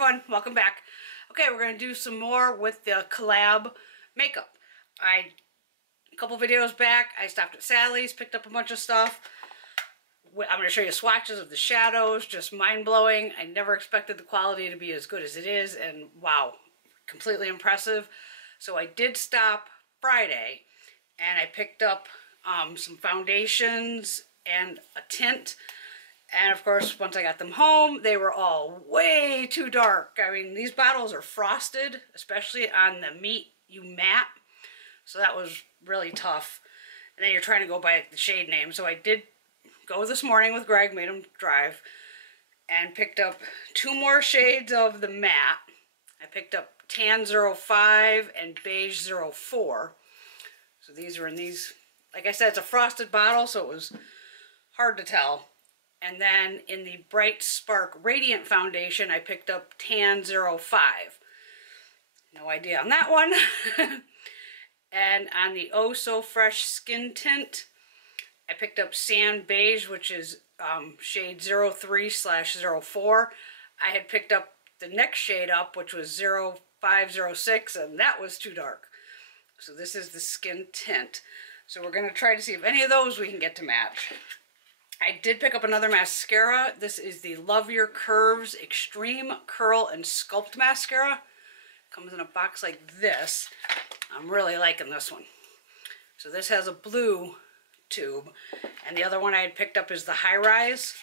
everyone, welcome back. Okay, we're going to do some more with the COL-LAB Makeup. A couple videos back, I stopped at Sally's, picked up a bunch of stuff. I'm going to show you swatches of the shadows, just mind-blowing. I never expected the quality to be as good as it is, and wow, completely impressive. So I did stop Friday, and I picked up some foundations and a tint. And of course, once I got them home, they were all way too dark. I mean, these bottles are frosted, especially on the Meet You Matte. So that was really tough. And then you're trying to go by the shade name. So I did go this morning with Greg, made him drive, and picked up 2 more shades of the matte. I picked up Tan 05 and Beige 04. So these are in these, like I said, it's a frosted bottle, so it was hard to tell. And then in the Bright Spark Radiant Foundation, I picked up Tan 05. No idea on that one. And on the Oh So Fresh Skin Tint, I picked up Sand Beige, which is shade 03/04. I had picked up the next shade up, which was 0506, and that was too dark. So this is the skin tint. So we're going to try to see if any of those we can get to match. I did pick up another mascara. This is the Love Your Curves Extreme Curl and Sculpt Mascara. Comes in a box like this. I'm really liking this one. So this has a blue tube, and the other one I had picked up is the High Rise,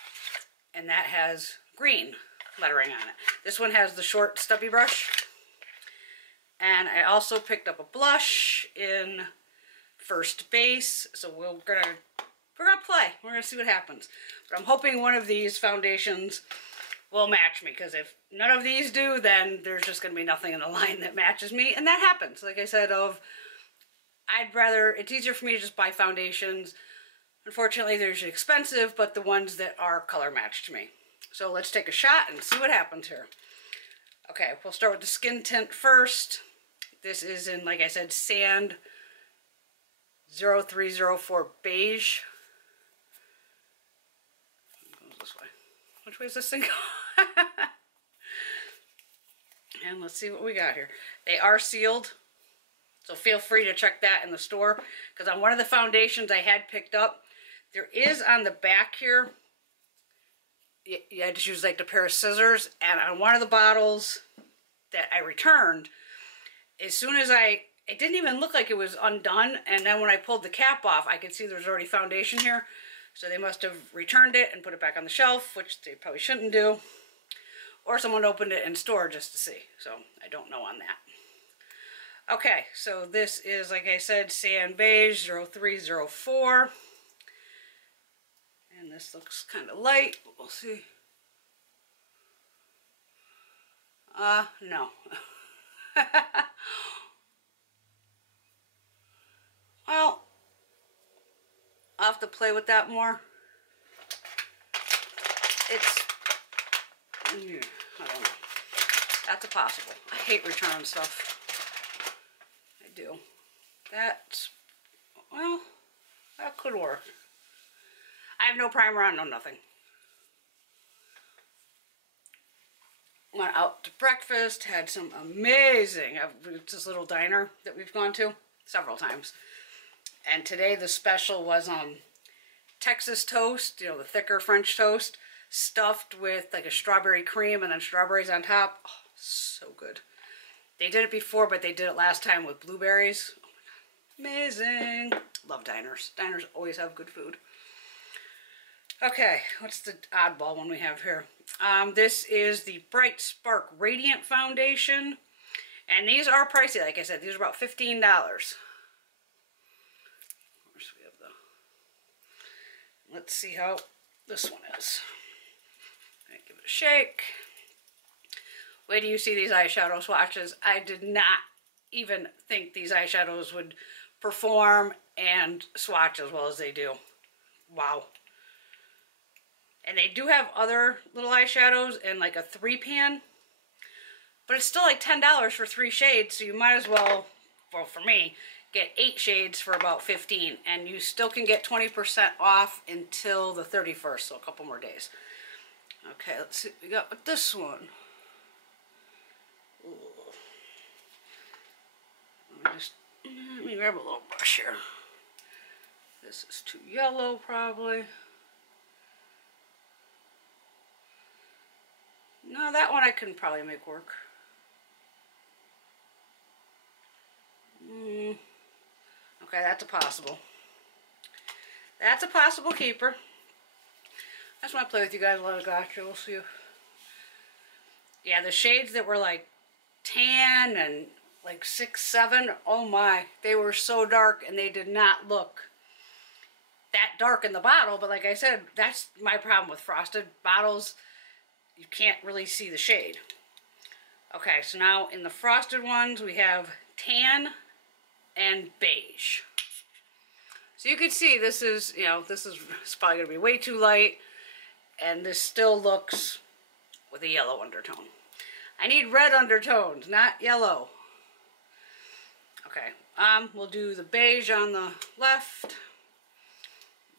and that has green lettering on it. This one has the short stubby brush. And I also picked up a blush in First Base. So we're gonna play. We're gonna see what happens. But I'm hoping one of these foundations will match me, because if none of these do, then there's just gonna be nothing in the line that matches me, and that happens. Like I said, it's easier for me to just buy foundations. Unfortunately, they're usually expensive, but the ones that are color matched to me. So let's take a shot and see what happens here. Okay, we'll start with the skin tint first. This is in, like I said, Sand 0304 Beige. It goes this way. Which way is this thing going? And let's see what we got here. They are sealed, so feel free to check that in the store. Because on one of the foundations I had picked up, there is on the back here, you had to use like the pair of scissors, and on one of the bottles that I returned, as soon as it didn't even look like it was undone, and then when I pulled the cap off, I could see there was already foundation here. So they must have returned it and put it back on the shelf, which they probably shouldn't do. Or someone opened it in store just to see. So I don't know on that. Okay, so this is, like I said, Sand Beige 0304. And this looks kind of light. We'll see. No. Well, I'll have to play with that more. I don't know. That's a possible. I hate returning stuff. I do. Well, that could work. I have no primer on, no nothing. Went out to breakfast, had some amazing, it's this little diner that we've gone to several times. And today the special was Texas toast, you know, the thicker French toast, stuffed with like a strawberry cream and then strawberries on top. Oh, so good. They did it before, but they did it last time with blueberries. Oh my God. Amazing. Love diners. Diners always have good food. Okay, what's the oddball one we have here? This is the Bright Spark Radiant Foundation. And these are pricey, like I said. These are about $15. Of course, we have let's see how this one is. Give it a shake. Wait till you see these eyeshadow swatches. I did not even think these eyeshadows would perform and swatch as well as they do. Wow. And they do have other little eyeshadows in like a 3-pan, but it's still like $10 for 3 shades, so you might as well, for me, get 8 shades for about $15, and you still can get 20% off until the 31st, so a couple more days. Okay, let's see what we got with this one. Just, let me grab a little brush here. This is too yellow, probably. No, that one I can probably make work. Okay, that's a possible. That's a possible keeper. I just want to play with you guys a lot of gotcha. We'll see. Yeah, the shades that were like tan and like 6, 7, oh my, they were so dark and they did not look that dark in the bottle. But like I said, that's my problem with frosted bottles. You can't really see the shade. Okay, so now in the frosted ones we have tan and beige. So you can see this is, you know, this is probably going to be way too light, and this still looks with a yellow undertone. I need red undertones, not yellow. Okay, we'll do the beige on the left.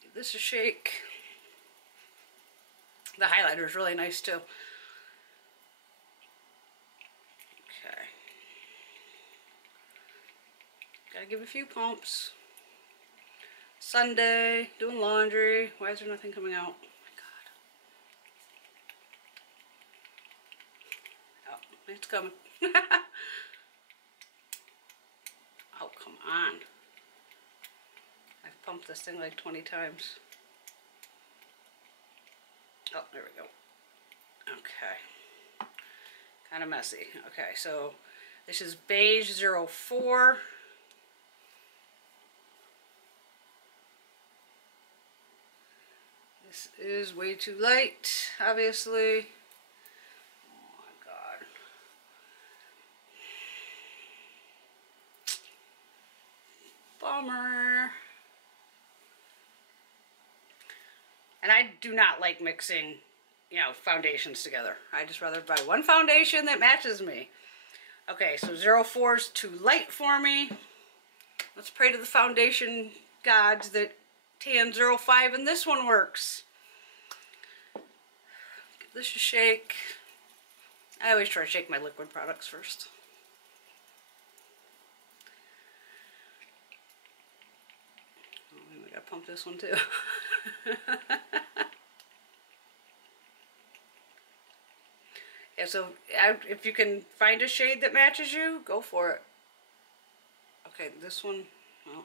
Give this a shake. The highlighter is really nice too. Okay. Gotta give a few pumps. Sunday, doing laundry. Why is there nothing coming out? Oh my god. Oh, it's coming. Oh, come on. I've pumped this thing like 20 times. Oh, there we go. Okay. Kind of messy. Okay, so this is beige 04. This is way too light, obviously. Oh my god. Bummer. And I do not like mixing, you know, foundations together. I just rather buy one foundation that matches me. Okay, so 04 is too light for me. Let's pray to the foundation gods that tan 05 and this one works. Give this a shake. I always try to shake my liquid products first. Oh, I gotta pump this one too. Yeah, so if you can find a shade that matches you, go for it. Okay, this one, well.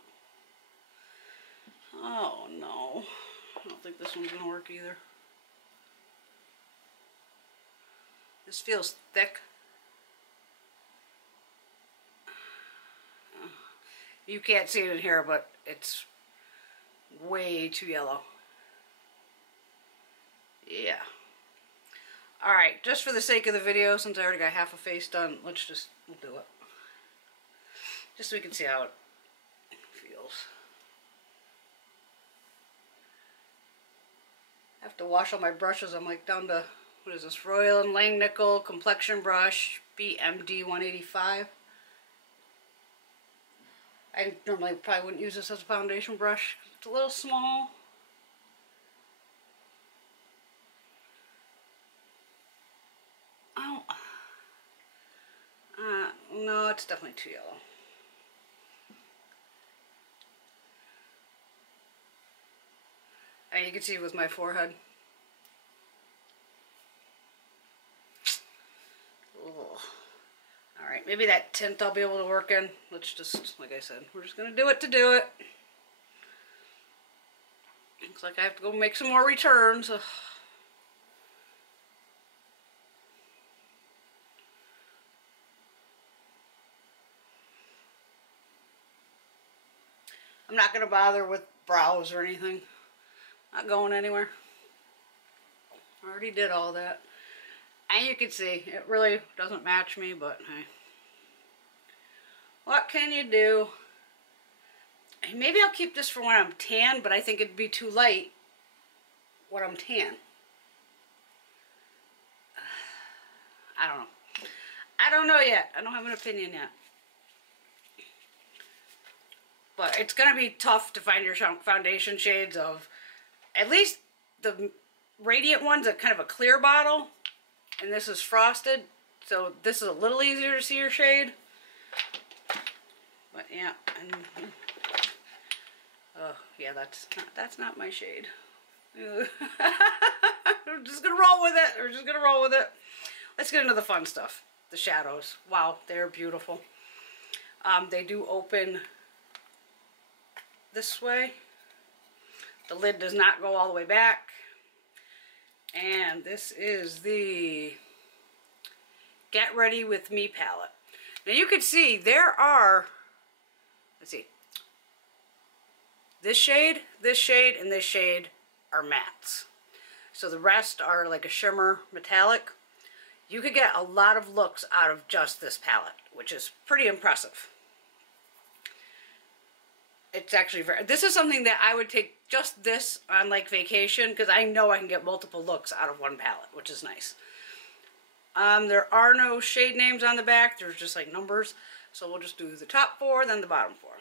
Oh no, I don't think this one's gonna work either. This feels thick. You can't see it in here, but it's way too yellow. Yeah. Alright, just for the sake of the video, since I already got half a face done, we'll do it. Just so we can see how it feels. I have to wash all my brushes. I'm like down to, what is this, Royal & Langnickel Complexion Brush BMD 185. I normally probably wouldn't use this as a foundation brush. It's a little small. Oh. No, it's definitely too yellow. And you can see with my forehead. Alright, maybe that tint I'll be able to work in. Let's just, like I said, we're just going to do it to do it. Looks like I have to go make some more returns. Ugh. I'm not going to bother with brows or anything. Not going anywhere. I already did all that. And you can see, it really doesn't match me, but hey. What can you do? Maybe I'll keep this for when I'm tan, but I think it'd be too light when I'm tan. I don't know. I don't know yet. I don't have an opinion yet. But it's going to be tough to find your foundation shades of at least the Radiant one's a kind of a clear bottle. And this is frosted. So this is a little easier to see your shade. But yeah, and oh yeah, that's not my shade. I'm just gonna roll with it. We're just gonna roll with it. Let's get into the fun stuff. The shadows. Wow, they're beautiful. They do open this way. The lid does not go all the way back. And this is the Get Ready With Me palette. Now you can see there are, let's see, this shade, and this shade are mattes. So the rest are like a shimmer metallic. You could get a lot of looks out of just this palette, which is pretty impressive. It's actually this is something that I would take just this on like vacation, because I know I can get multiple looks out of one palette, which is nice. There are no shade names on the back, there's just like numbers. So we'll just do the top 4, then the bottom 4.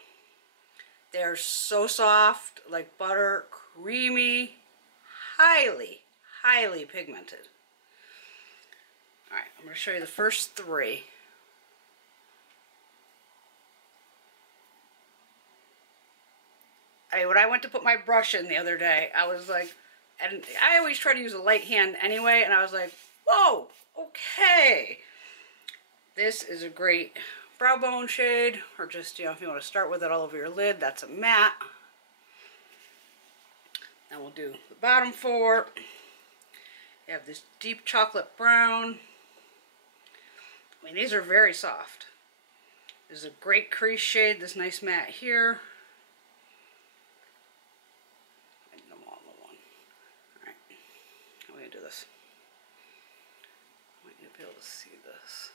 They're so soft, like butter, creamy, highly, highly pigmented. Alright, I'm going to show you the first 3. When I went to put my brush in the other day, I was like, and I always try to use a light hand anyway, and I was like, whoa, okay. This is a great brow bone shade, or just, you know, if you want to start with it all over your lid, that's a matte. Then we'll do the bottom 4. You have this deep chocolate brown. I mean, these are very soft. There's a great crease shade, this nice matte here. Do this. I want you to be able to see this.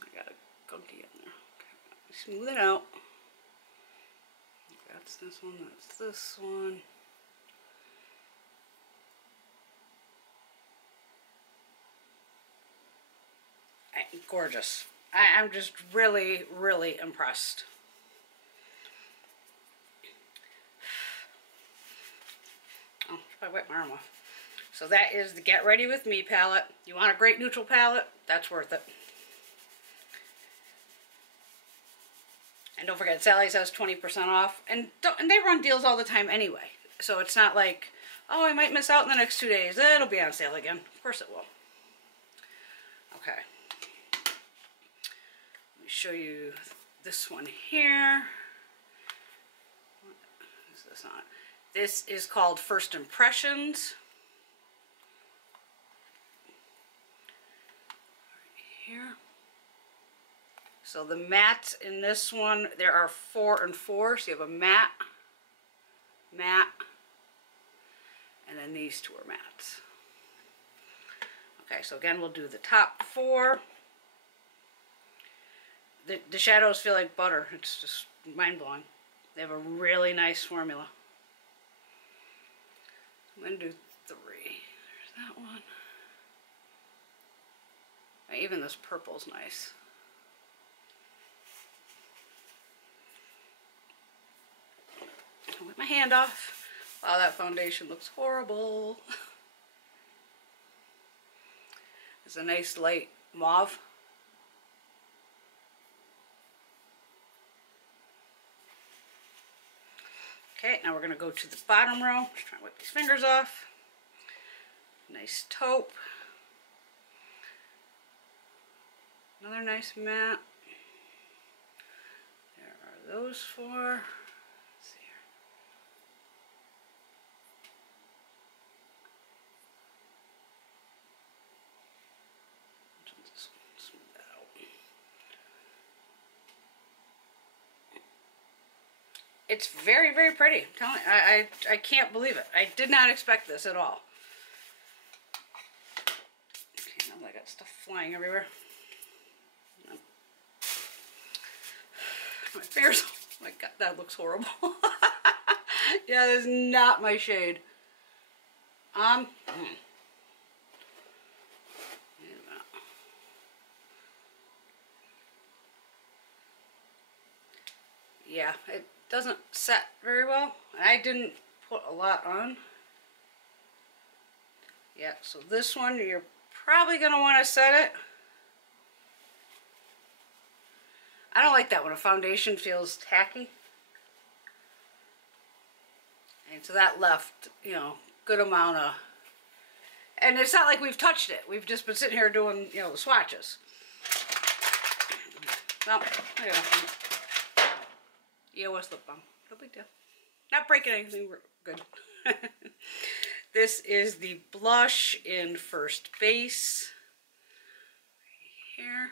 I got a gunky in there. Okay, smooth it out. That's this one, that's this one. Gorgeous. I'm just really, really impressed. Oh, I wet my arm off. So that is the Get Ready With Me palette. You want a great neutral palette? That's worth it. And don't forget, Sally's has 20% off. And they run deals all the time anyway. So it's not like, oh, I might miss out in the next 2 days. It'll be on sale again. Of course it will. Okay. Let me show you this one here. What is this on? This is called First Impressions. Right here. So the mattes in this one, there are 4 and 4. So you have a matte, matte, and then these 2 are mattes. Okay, so again, we'll do the top 4. The shadows feel like butter. It's just mind-blowing. They have a really nice formula. I'm going to do 3. There's that one. Even this purple's nice. I'll wipe my hand off. Wow, that foundation looks horrible. It's a nice light mauve. Okay, now we're going to go to the bottom row. Just trying to wipe these fingers off. Nice taupe. Another nice matte. There are those 4. Let's see here. Just smooth that out. It's very, very pretty. I'm telling you, I can't believe it. I did not expect this at all. Okay, now I got stuff flying everywhere. My fingers, oh my god, that looks horrible. Yeah, that is not my shade. Yeah, it doesn't set very well. I didn't put a lot on. Yeah, so this one, you're probably going to want to set it. I don't like that when a foundation feels tacky. And so that left, you know, good amount of, and it's not like we've touched it. We've just been sitting here doing, you know, the swatches. Well, you know, EOS lip balm, no big deal. Not breaking anything, we're good. This is the blush in First Base. Right here.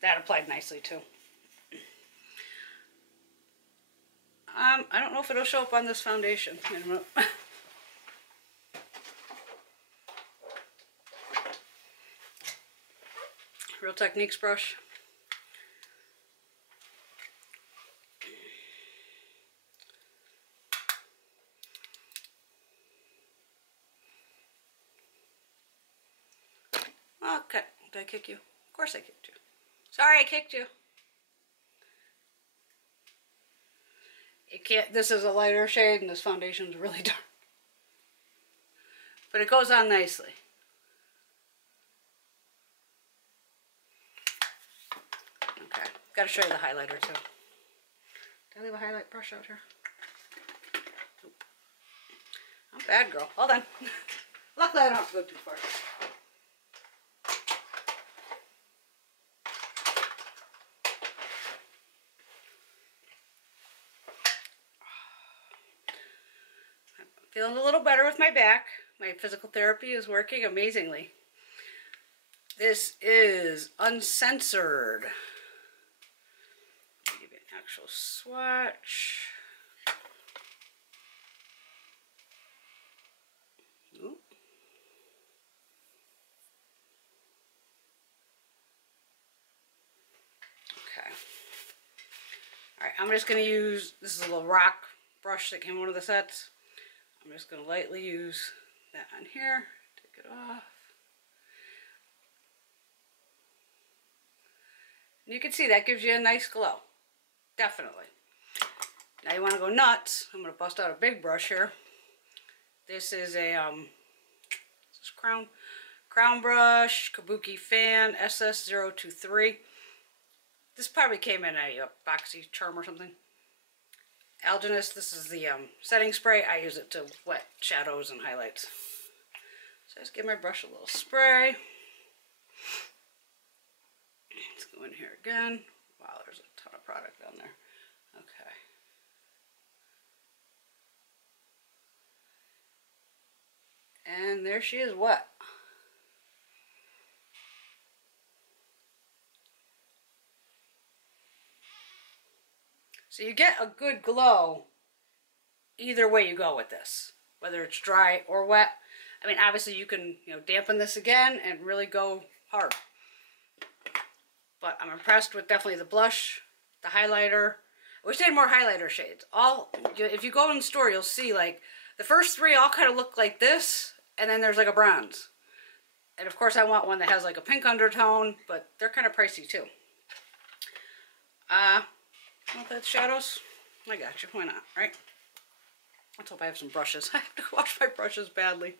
That applied nicely too. I don't know if it'll show up on this foundation. I don't know. Real Techniques brush. Okay, did I kick you? Of course I kicked you. Sorry, I kicked you. It can't, this is a lighter shade and this foundation's really dark. But it goes on nicely. Okay, gotta show you the highlighter too. Did I leave a highlight brush out here? Nope. I'm bad, girl. Hold on. Luckily I don't have to go too far. Feeling a little better with my back. My physical therapy is working amazingly. This is Uncensored. I'll give you an actual swatch. Ooh. Okay. Alright, I'm just going to use, this is a little rock brush that came in one of the sets. I'm just going to lightly use that on here, take it off. And you can see that gives you a nice glow. Definitely. Now you want to go nuts. I'm going to bust out a big brush here. This is a this is crown brush, Kabuki Fan SS023. This probably came in a boxy charm or something. Alginist, this is the setting spray. I use it to wet shadows and highlights. So just give my brush a little spray. Let's go in here again. Wow, there's a ton of product down there. Okay. And there she is wet. So you get a good glow either way you go with this, whether it's dry or wet. I mean, obviously you can, you know, dampen this again and really go hard. But I'm impressed with definitely the blush, the highlighter. I wish they had more highlighter shades. If you go in the store, you'll see like the first three all kind of look like this, and then there's like a bronze. And of course I want one that has like a pink undertone, but they're kind of pricey too. Want that shadows? I got you. Why not, right? Let's hope I have some brushes. I have to wash my brushes badly.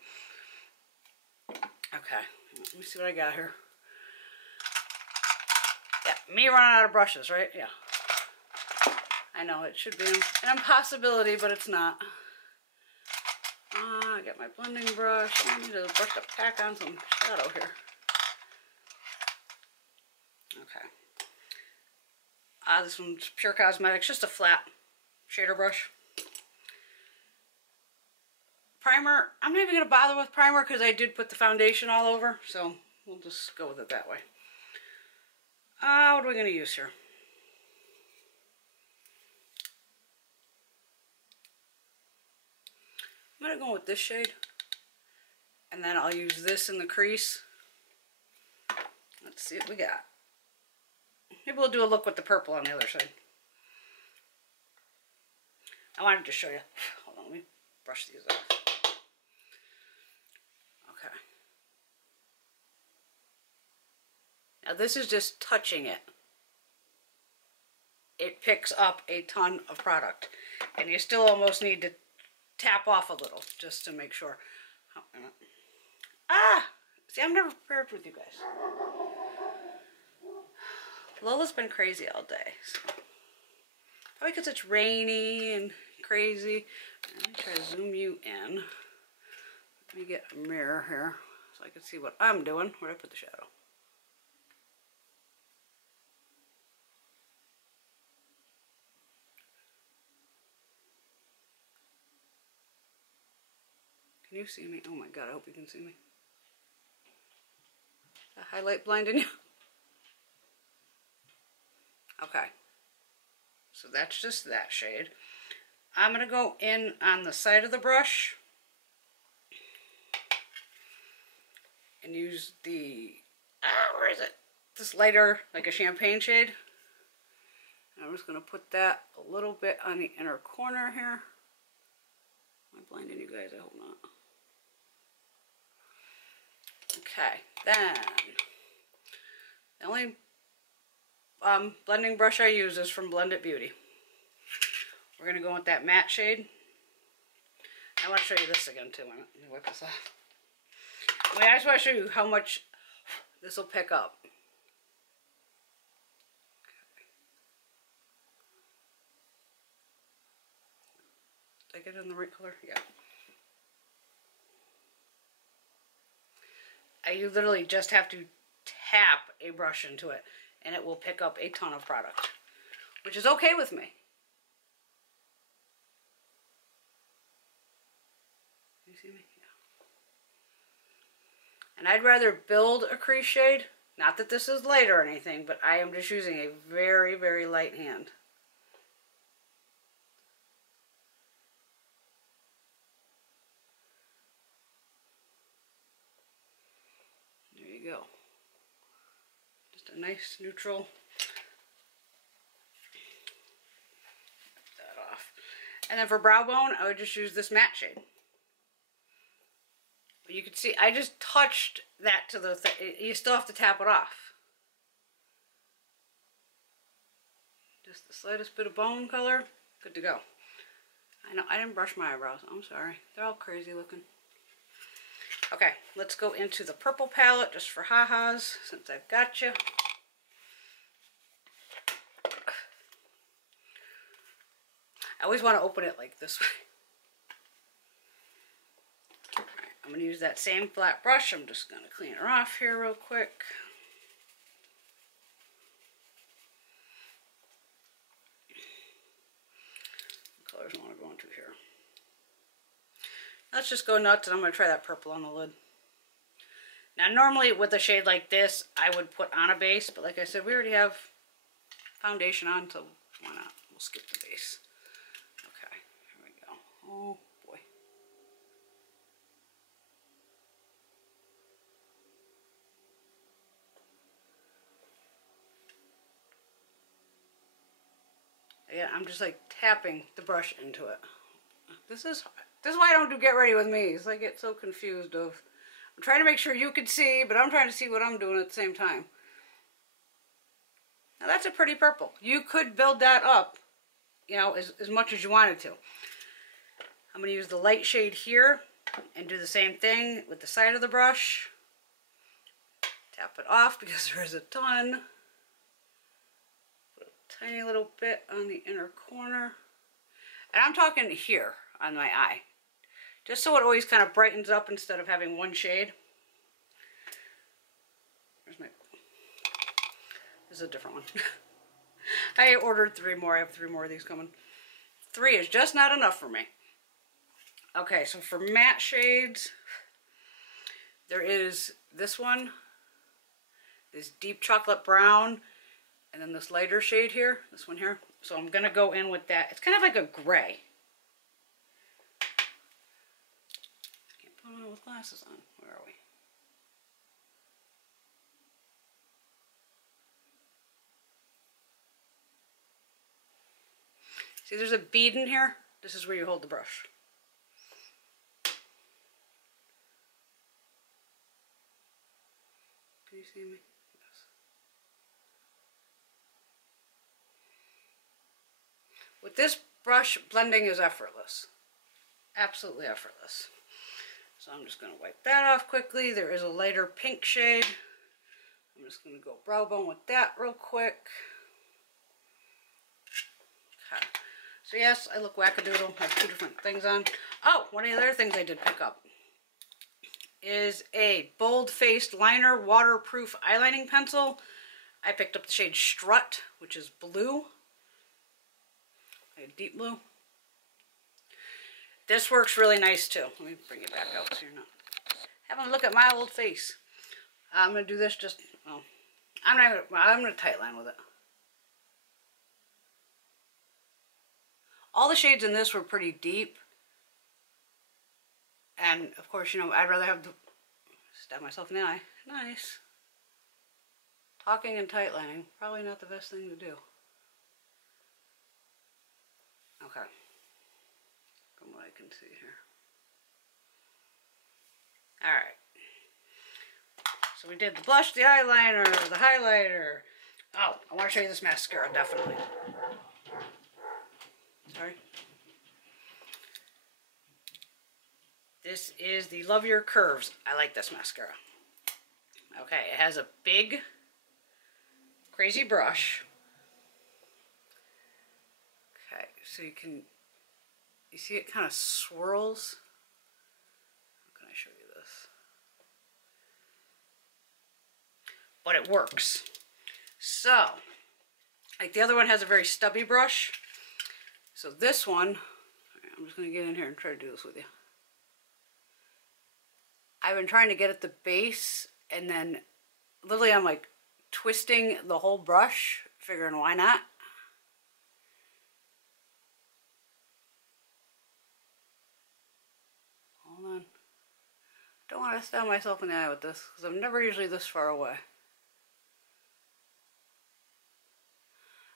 Okay, let me see what I got here. Yeah, me running out of brushes, right? Yeah. I know it should be an impossibility, but it's not. I got my blending brush. I need to brush up, tack on some shadow here. Okay. This one's Pure Cosmetics, just a flat shader brush. Primer, I'm not even going to bother with primer because I did put the foundation all over, so we'll just go with it that way. What are we going to use here? I'm going to go with this shade, and then I'll use this in the crease. Let's see what we got. Maybe we'll do a look with the purple on the other side. I wanted to show you. Hold on, let me brush these off. Okay. Now this is just touching it. it picks up a ton of product. And you still almost need to tap off a little just to make sure. See, I'm never prepared with you guys. Lola's been crazy all day. So. Probably because it's rainy and crazy. Let me try to zoom you in. Let me get a mirror here so I can see what I'm doing. Where did I put the shadow? Can you see me? Oh my god, I hope you can see me. Is that highlight blinding you? Okay. So that's just that shade. I'm going to go in on the side of the brush and use the, where is it? This lighter, like a champagne shade. And I'm just going to put that a little bit on the inner corner here. Am I blinding you guys? I hope not. Okay, then the only blending brush I use is from Blended Beauty. We're going to go with that matte shade. I want to show you this again too. Let me wipe this off. I just want to show you how much this will pick up. Did I get it in the right color? Yeah. You literally just have to tap a brush into it and it will pick up a ton of product, which is okay with me. You see me? Yeah. And I'd rather build a crease shade, not that this is light or anything, but I am just using a very, very light hand. Go. Just a nice neutral. Wipe that off. And then for brow bone, I would just use this matte shade. But you can see I just touched that to the you still have to tap it off. Just the slightest bit of bone color, good to go. I know I didn't brush my eyebrows. I'm sorry. They're all crazy looking. Okay, let's go into the purple palette just for ha-has, since I've got you. I always want to open it like this way. Alright, I'm going to use that same flat brush. I'm just going to clean her off here real quick. What colors I want to go into here? Let's just go nuts, and I'm going to try that purple on the lid. Now, normally with a shade like this, I would put on a base, but like I said, we already have foundation on, so why not? We'll skip the base. Okay, here we go. Oh, boy. Yeah, I'm just like tapping the brush into it. This is why I don't do Get Ready With Me. I get so confused of, I'm trying to make sure you can see, but I'm trying to see what I'm doing at the same time. Now that's a pretty purple. You could build that up, you know, as much as you wanted to. I'm going to use the light shade here and do the same thing with the side of the brush. Tap it off because there is a ton. Put a tiny little bit on the inner corner. And I'm talking here on my eye. Just so it always kind of brightens up instead of having one shade. Where's my... This is a different one. I ordered 3 more. I have 3 more of these coming. 3 is just not enough for me. Okay, so for matte shades, there is this one, this deep chocolate brown, and then this lighter shade here, this one here. So I'm going to go in with that. It's kind of like a gray. Can't put on with glasses on. Where are we? See, there's a bead in here. This is where you hold the brush. Can you see me? Yes. With this brush, blending is effortless. Absolutely effortless. So I'm just going to wipe that off quickly. There is a lighter pink shade. I'm just going to go brow bone with that real quick. Okay. So yes, I look wackadoodle. I have two different things on. Oh, one of the other things I did pick up is a bold-faced liner waterproof eyelining pencil. I picked up the shade Strut, which is blue. A deep blue. This works really nice too. Let me bring it back out so you're not having a look at my old face. I'm gonna do this just. Oh, I'm gonna tightline with it. All the shades in this were pretty deep. And of course, you know, I'd rather have the, stab myself in the eye. Nice. Talking and tightlining, probably not the best thing to do. Okay. From what I can see here. Alright. So we did the blush, the eyeliner, the highlighter. Oh, I want to show you this mascara, definitely. Sorry. This is the Love Your Curves. I like this mascara. Okay, it has a big, crazy brush. Okay, so you see it kind of swirls. How can I show you this? But it works. So, like the other one has a very stubby brush. So this one, I'm just going to get in here and try to do this with you. I've been trying to get at the base, and then literally I'm like twisting the whole brush, figuring why not. Hold on. Don't want to stab myself in the eye with this, because I'm never usually this far away.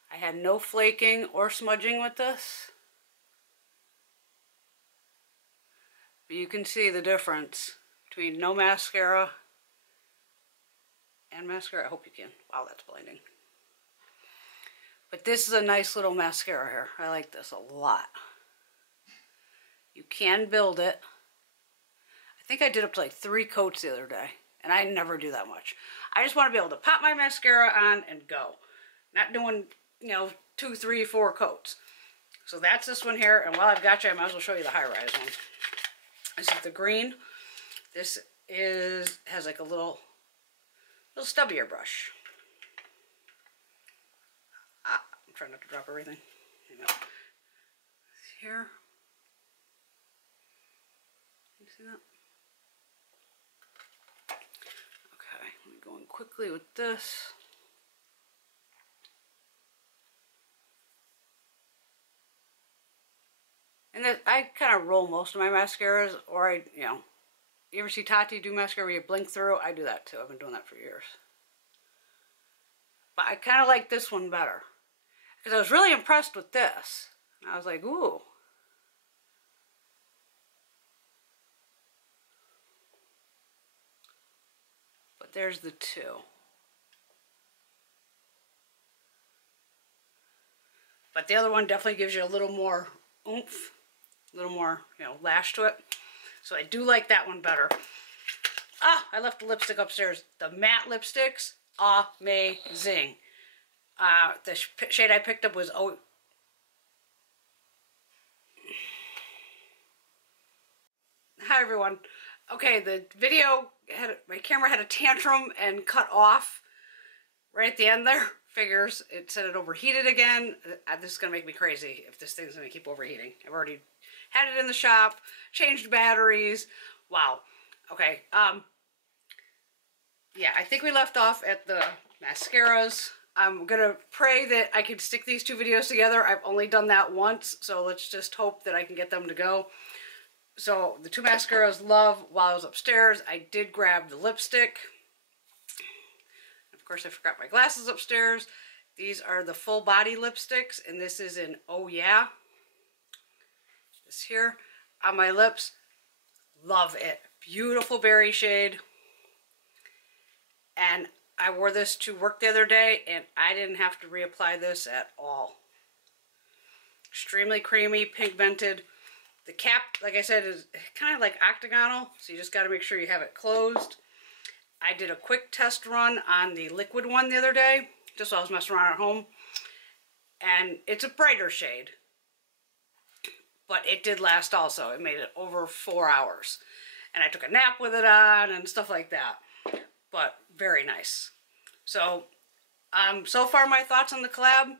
I had no flaking or smudging with this. But you can see the difference between no mascara and mascara. I hope you can. Wow, that's blinding. But this is a nice little mascara here. I like this a lot. You can build it. I think I did up to like 3 coats the other day, and I never do that much. I just want to be able to pop my mascara on and go. Not doing, you know, 2, 3, 4 coats. So that's this one here, and while I've got you, I might as well show you the high-rise one. This is the green. This has like a little stubbier brush. I'm trying not to drop everything. Here. You see that? Okay, I'm going quickly with this. And then I kind of roll most of my mascaras, or you ever see Tati do mascara where you blink through? I do that too. I've been doing that for years. But I kind of like this one better, because I was really impressed with this. I was like, ooh. But there's the 2. But the other one definitely gives you a little more oomph. A little more, lash to it. So I do like that one better. Ah, I left the lipstick upstairs. The matte lipsticks, amazing. The shade I picked up was Hi everyone. Okay, the video my camera had a tantrum and cut off right at the end there. Figures it said it overheated again. This is gonna make me crazy if this thing's gonna keep overheating. I've already had it in the shop, changed batteries. Wow. Okay. Yeah, I think we left off at the mascaras. I'm gonna pray that I can stick these 2 videos together. I've only done that once, so let's just hope that I can get them to go. So the 2 mascaras, Love, while I was upstairs, I did grab the lipstick. Of course, I forgot my glasses upstairs. These are the full body lipsticks, and this is in Oh Yeah. This here on my lips. Love it. Beautiful berry shade. And I wore this to work the other day, and I didn't have to reapply this at all. extremely creamy, pigmented. The cap, like I said, is kind of like octagonal, so you just got to make sure you have it closed. I did a quick test run on the liquid one the other day, just while I was messing around at home. And it's a brighter shade, but it did last also. It made it over 4 hours. And I took a nap with it on and stuff like that. But very nice. So, so far my thoughts on the collab.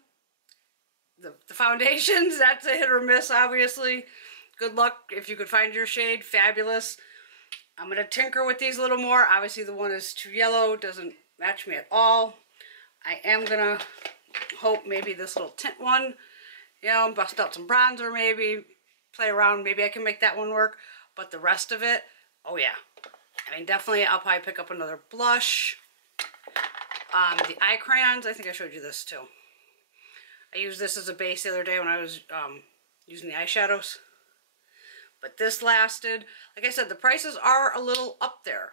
The foundations, that's a hit or miss, obviously. Good luck if you could find your shade. Fabulous. I'm going to tinker with these a little more. Obviously the one is too yellow, doesn't match me at all. I am going to hope maybe this little tint one, you know, bust out some bronzer maybe, play around, maybe I can make that one work. But the rest of it, oh yeah. I mean, definitely I'll probably pick up another blush. The eye crayons, I think I showed you this too. I used this as a base the other day when I was using the eyeshadows. But this lasted. Like I said, the prices are a little up there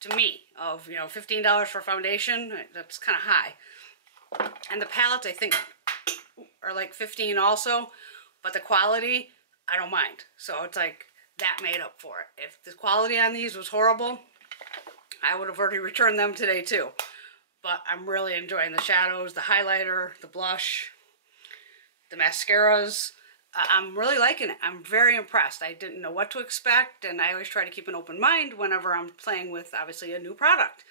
to me of, you know, $15 for foundation. That's kind of high. And the palettes, I think, are like $15 also. But the quality, I don't mind. So it's like, that made up for it. If the quality on these was horrible, I would have already returned them today too. But I'm really enjoying the shadows, the highlighter, the blush, the mascaras. I'm really liking it. I'm very impressed. I didn't know what to expect, and I always try to keep an open mind whenever I'm playing with, obviously, a new product.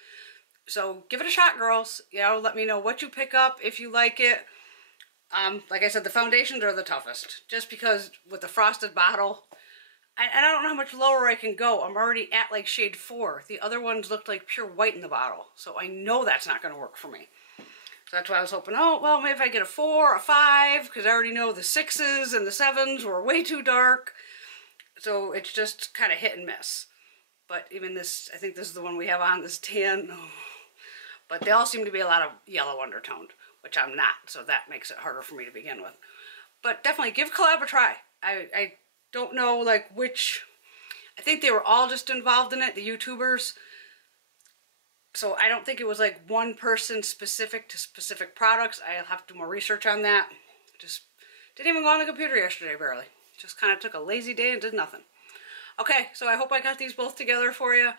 So give it a shot, girls. You know, let me know what you pick up, if you like it. Like I said, the foundations are the toughest, just because with the frosted bottle, and I don't know how much lower I can go. I'm already at like shade 4. The other ones looked like pure white in the bottle, so I know that's not going to work for me. So that's why I was hoping, oh, well, maybe if I get a 4, a 5, because I already know the 6s and the 7s were way too dark. So it's just kind of hit and miss. But even this, I think this is the one we have on, this tan. Oh. But they all seem to be a lot of yellow undertoned, which I'm not, so that makes it harder for me to begin with. But definitely give collab a try. I don't know like which, I think they were all just involved in it, the YouTubers. So I don't think it was like one person specific to specific products. I'll have to do more research on that. Just didn't even go on the computer yesterday, barely. Just kind of took a lazy day and did nothing. Okay, so I hope I got these both together for you.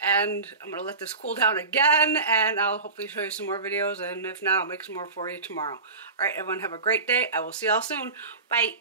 And I'm going to let this cool down again, and I'll hopefully show you some more videos. And if not, I'll make some more for you tomorrow. All right, everyone have a great day. I will see y'all soon. Bye.